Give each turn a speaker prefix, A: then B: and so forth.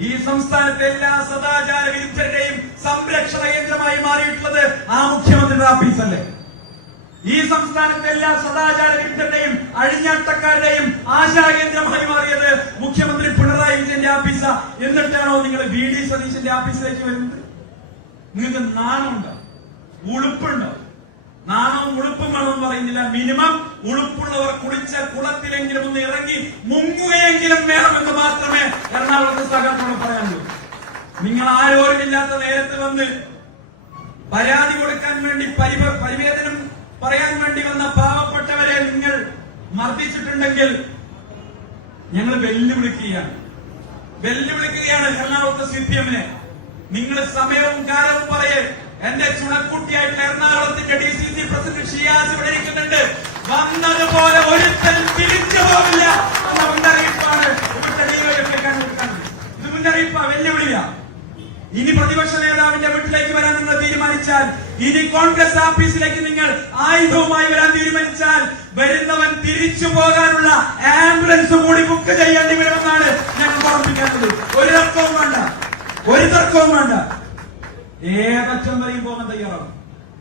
A: ഈ സംസ്ഥാനത്തെ എല്ലാ സദാചാര വിരുദ്ധരുടെയും സംരക്ഷണ കേന്ദ്രമായി മാറിയിട്ടുള്ളത് ആ മുഖ്യമന്ത്രിയുടെ ഓഫീസല്ലേ ഈ സംസ്ഥാനത്തെ എല്ലാ സദാചാര വിരുദ്ധരുടെയും അഴിഞ്ഞാട്ടക്കാരുടെയും ആശാകേന്ദ്രമായി മാറിയത് മുഖ്യമന്ത്രി പിണറായി വിജയന്റെ ഓഫീസ എന്നിട്ടാണോ നിങ്ങൾ വി ഡി സതീശന്റെ ആഫീസിലേക്ക് വരുന്നത്? നിങ്ങൾക്ക് നാണമുണ്ടോ? ഉളുപ്പുണ്ടോ? നാണവും ഉളുപ്പും വേണമെന്ന് പറയുന്നില്ല. മിനിമം ഉളുപ്പുള്ളവർ കുളിച്ച കുളത്തിലെങ്കിലും ഒന്ന് ഇറങ്ങി മാത്രമേ എറണാകുളത്ത് സഹകരണത്തോട് പറയാനുള്ളൂ നിങ്ങൾ ആരോരുമില്ലാത്ത നേരത്ത് വന്ന് പരാതി കൊടുക്കാൻ വേണ്ടി പരിവ- പരിവേദനം പറയാൻ വേണ്ടി വന്ന പാവപ്പെട്ടവരെ നിങ്ങൾ മർദ്ദിച്ചിട്ടുണ്ടെങ്കിൽ ഞങ്ങൾ വെല്ലുവിളിക്കുകയാണ്. വെല്ലുവിളിക്കുകയാണ് എറണാകുളത്ത് സി പി എമ്മിനെ. നിങ്ങൾ സമയവും കാലവും പറയേ എന്റെ ചുണക്കുട്ടിയായിട്ട് എറണാകുളത്തിന്റെ D C C president Shiyas ഇവിടെ ഇരിക്കുന്നുണ്ട്. വന്നതുപോലെ മുന്നറിയിപ്പാ വെല്ലുവിളിയ. ഇനി പ്രതിപക്ഷ നേതാവിന്റെ വീട്ടിലേക്ക് വരാൻ നിങ്ങൾ തീരുമാനിച്ചാൽ ഇനി കോൺഗ്രസ് ഓഫീസിലേക്ക് നിങ്ങൾ ആയുധവുമായി വരാൻ തീരുമാനിച്ചാൽ വരുന്നവൻ തിരിച്ചു പോകാനുള്ള ആംബുലൻസ് കൂടി ബുക്ക് ചെയ്യേണ്ടി വരുമെന്നാണ് ഞാൻ ഓർമ്മിപ്പിക്കുന്നത് ഒരു തർക്കവും വേണ്ട. ഒരു തർക്കവും വേണ്ട. ഏതറ്റം വരെയും പോകാൻ തയ്യാറാവും.